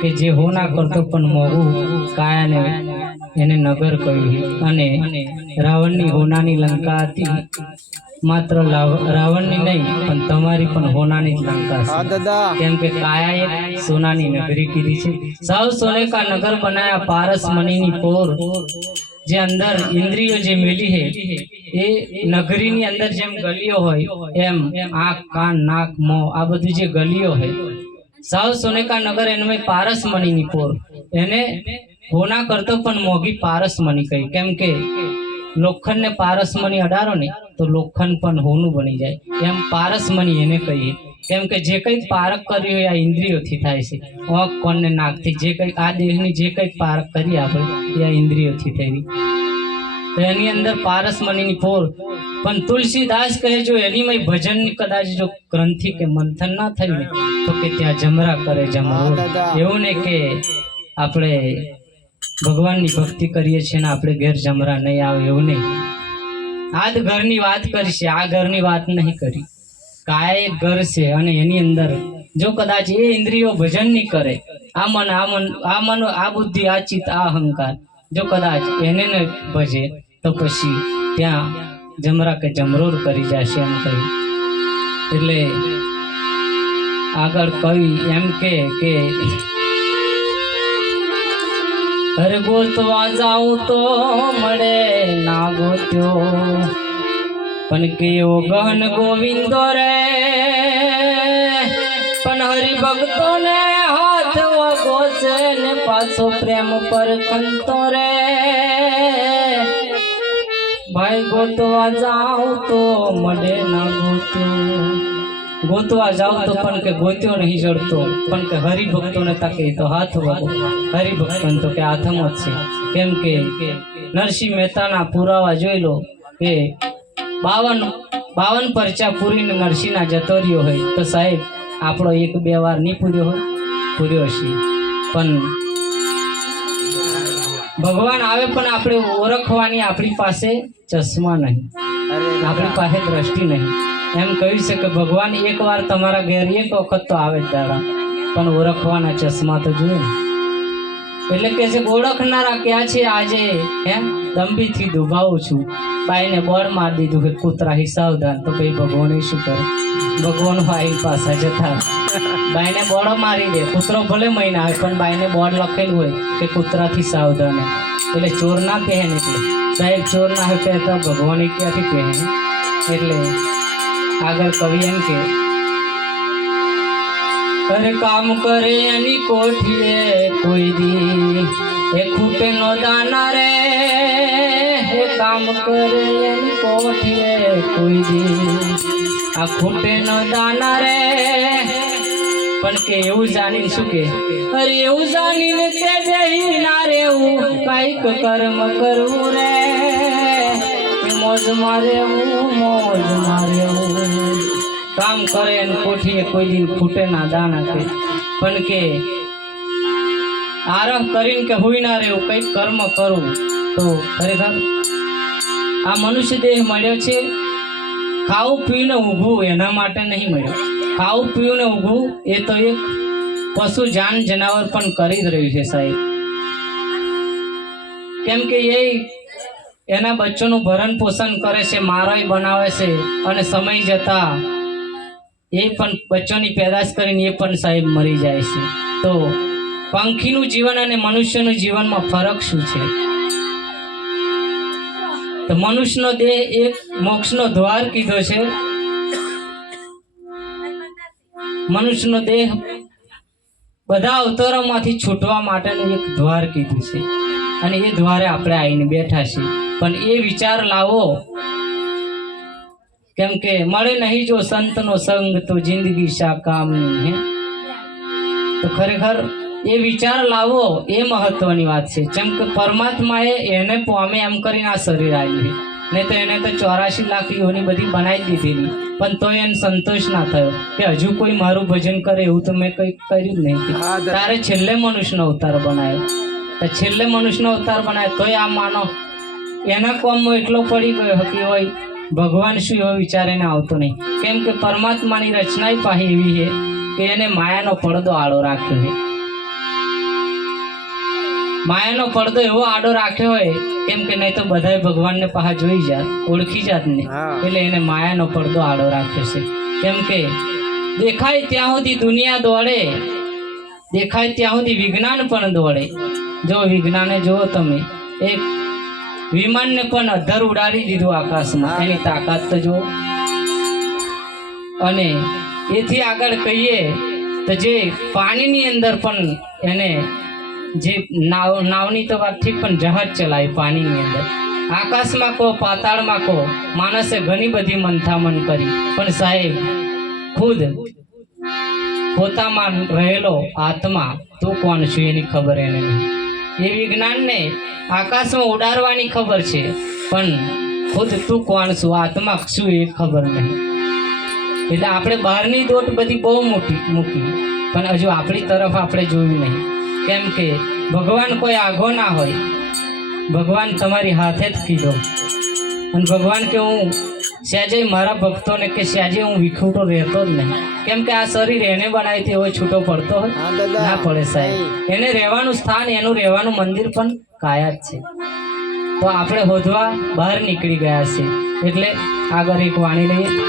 કે જે હો ના કરતો પણ મોગું કાયાને એને નગર કહ્યું. અને રાવણની હોનાની લંકા હતી માત્ર રાવણની નહીં પણ તમારી પણ હોનાની જ લંકા હા છે કેમ કે કાયાએ સોનાની નગરી કીધી છે. સૌ સોને કા નગર બનાયા પારસ મણીની પોર જે અંદર ઇન્દ્રિયો જે મિલી છે એ નગરીની અંદર જેમ ગલીઓ હોય એમ આંખ કાન નાક મોં આ બધી જે ગલીઓ હોય સાવ સોનેકા નગર એનમે પારસ મણીની પોર. એને હોના કરતો પણ મોગી પારસ મણી કહી. કેમ કે લોખંડ ને પારસમણી અડારો ને, તો લોખંડ પણ હોનું બની જાય. એમ પારસમણી એને કહીએ. કેમ કે જે કંઈક પારક કર્યું હોય, આ ઇન્દ્રિયોથી થાય છે. ઓક કોણ ને નાકથી, જે કંઈક આ દેહની જે કંઈક પારક કરીએ આપણે એ આ ઇન્દ્રિયોથી તો એની અંદર પારસમણીની પોર પણ તુલસીદાસ કહે જો એની મય ભજન કદાચ જો ગ્રંથિ કે મંથન ના થયું તો કે ત્યાં જમરા કરે જમરો એવું ને કે આપણે ભગવાનની ભક્તિ કરીએ છીએ ને આપણે ઘેર જમરા નહીં આવે એવું નહીં. આ જ ઘરની વાત કરી છે આ ઘરની વાત નહીં કરી. કાય ઘર છે અને એની અંદર જો કદાચ એ ઇન્દ્રિયો ભજન નહીં કરે આ મન આ મન આ મન આ બુદ્ધિ આ ચિત્ત આ અહંકાર જો કદાચ એને ભજે તો પછી ત્યાં જમરા કે જમરોર કરી જશે એમ કહ્યું એટલે આગળ કવિ એમ કે કે, ઘર ગોતવા જાઉં તો મળે ના ગોત્યો. પણ કેવો ગહન ગોવિંદો રે, પણ હરિભક્તો ને હાથ વગો છે ને પાછો પ્રેમ પર ખંતો રે. ભાઈ ગોતવા જાઉં તો મળે ના ગોત્યો ગોતવા જાઉં તો પણ કે ગોત્યો નહીં જડતો. પણ કે હરિભક્તોને તકે તો હાથ વગો. હરિભક્તોને તો કે હાથમાં જ છે. કેમ કે નરસિંહ મહેતાના પુરાવા જોઈ લો કે બાવન બાવન પરચા પૂરીને નરસિંહના જતો રહ્યો હોય. તો સાહેબ, આપણો એક બે વાર નહીં પૂર્યો હોય? પૂર્યો છે પણ ભગવાન આવે પણ આપણે ઓળખવાની આપણી પાસે ચશ્મા નહીં. આપણી પાસે દ્રષ્ટિ નહીં. એમ કહ્યું છે કે ભગવાન એકવાર તમારા ઘેર એક વખત તો આવે જ દાડા. પણ ઓળખવાના ચશ્મા તો જોઈએ. ને એટલે કે છે ઓળખનારા ક્યાં છે આજે? હે? દંભીથી દુભાવું છું. બાઈને બળ મારી દીધું કે કૂતરા હિસાવદાન. તો ભાઈ ભગવાન શું કરે? ભગવાન ભાઈ પાછા જતા બાઈને બોડો મારી દે. કૂતરો ભલે મહિના આવે પણ બાઈને બોર્ડ લખેલું હોય કે કૂતરાથી સાવધાન એટલે ચોર ના કહે ને એટલે. સાહેબ, ચોર ના હોય કહેતા ભગવાન ક્યાંથી કહે એટલે આગળ કવિ એમ કે અરે કામ કરે એની કોઠીએ કોઈ દી. એ ખૂટે નો દાના રે. એ કામ કરે એની કોઠીએ કોઈ દી. આ ખૂટે નો દાના રે. પણ કે એવું જાણીને શું કે? અરે એવું જાણીને કે જઈ ના રેવું કંઈક કર્મ કરવું રે. મોજ મોજમાં મોજ મોજમાં કામ કરે ને કોઠીએ કોઈ દિન ફૂટે ના દાણા કે. પણ કે આરહ કરીને કે હોઈ ના રહેવું કંઈક કર્મ કરવું તો ખરેખર આ મનુષ્ય દેહ મળ્યો છે. ખાવું પીવું ઊભું એના માટે નહીં મળ્યો. ખાવું પીવું ને ઊભું એ તો એક પશુ જાન જનાવર પણ કરી જ રહ્યું છે સાહેબ. કેમ કે એ એના બચ્ચોનું ભરણ પોષણ કરે છે, મારોય બનાવે છે અને સમય જતા એ પણ બચ્ચોની પેદાશ કરીને એ પણ સાહેબ મરી જાય છે. તો પંખીનું જીવન અને મનુષ્યનું જીવનમાં ફરક શું છે? તો મનુષ્યનો દેહ એક મોક્ષનો દ્વાર કીધો છે. મનુષ્યનો દેહ બધા અવતરોમાંથી છૂટવા માટેનું એક દ્વાર કીધું છે. અને એ દ્વારે આપણે આવીને બેઠા છીએ. પણ એ વિચાર લાવો. કેમ કે મળે નહીં જો સંતનો સંગ તો જિંદગી શા કામની, હે? તો ખરેખર એ વિચાર લાવો. એ મહત્વની વાત છે. જેમ કે પરમાત્માએ એને પામે એમ કરીને આ શરીર આવ્યું નહીં તો એને તો ચોરાશી લાખ યોની બધી બનાવી દીધેલી પણ તોય એને સંતોષ ના થયો કે હજુ કોઈ મારું ભજન કરે એવું તો મેં કંઈ કર્યું જ નહીં. તારે છેલ્લે મનુષ્યનો અવતાર બનાવ્યો. તો છેલ્લે મનુષ્યનો અવતાર બનાવ્યો તોય આ માનો. એના કોમમાં એટલો પડી ગયો કે હોય ભગવાન શું એવો વિચારીને આવતો નહીં. કેમ કે પરમાત્માની રચના પાહી એવી છે કે એને માયાનો પડદો આડો રાખ્યો છે. માયાનો પડદો એવો આડો રાખ્યો હોય કેમ કે નહીં તો બધાય ભગવાનને પાહા જોઈ જાત ઓળખી જાત ને એટલે એને માયાનો પડદો આડો રાખ્યો છે. કેમ કે દેખાય ત્યાં સુધી દુનિયા દોડે દેખાય ત્યાં સુધી વિજ્ઞાન પણ દોડે. જો વિજ્ઞાને જુઓ તમે એક વિમાનને પણ અધર ઉડાડી દીધું આકાશમાં. એની તાકાત તો જુઓ. અને એથી આગળ કહીએ તો જે પાણીની અંદર પણ એને જે નાવ નાવની તો વાત ઠીક, પણ જહાજ ચલાવી પાણીની અંદર. આકાશમાં કહો, પાતાળમાં કહો, માણસે ઘણી બધી મંથામણ કરી. પણ સાહેબ, ખુદ પોતામાં રહેલો આત્મા તું કોણ છું એની ખબર એને એ વિજ્ઞાનને આકાશમાં ઉડાડવાની ખબર છે, પણ ખુદ તું કોણ છું, આત્મા શું એ ખબર નહીં. એટલે આપણે બહારની દોટ બધી બહુ મોટી મૂકી. પણ હજુ આપણી તરફ આપણે જોયું નહીં. કેમ કે ભગવાન કોઈ આઘો ના હોય. ભગવાન તમારી હાથે જ કીધો. અને ભગવાન કે હું સહેજે મારા ભક્તોને કે સહેજે હું વિખૂટો રહેતો જ નહીં. કેમ કે આ શરીર એને બનાવી તે હોય છૂટો પડતો હોય. ના પડે સાહેબ. એને રહેવાનું સ્થાન એનું રહેવાનું મંદિર પણ કાયા જ છે. તો આપણે હોધવા બહાર નીકળી ગયા છે એટલે આગળ એક વાણી લઈએ.